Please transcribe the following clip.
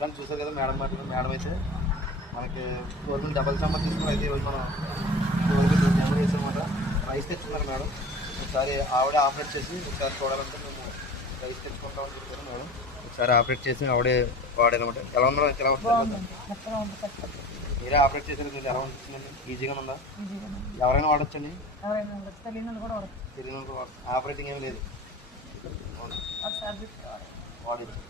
కానీ చూసారు కదా మేడం మాట. మేడం అయితే మనకి రోజు డబల్ చాంబర్ తీసుకుని అయితే ఈరోజు మనం నెంబర్ వేసామన్నమాట. రైస్ తెచ్చుకున్నారు మేడం. ఒకసారి ఆవిడ ఆపరేట్ చేసి ఒకసారి చూడాలంటే మేము రైస్ తెచ్చుకుంటామని చెప్పారు మేడం. ఒకసారి ఆపరేట్ చేసి ఆవిడే వాడారనమాట. ఎలా ఉందో ఎలా ఉంటుంది? మీరే ఆపరేట్ చేసారు, మీకు ఎలా ఉంటుందండి? ఈజీగా ఉందా? ఎవరైనా వాడచ్చండి? తెలియని ఆపరేటింగ్ ఏమీ లేదు, వాడచ్చు.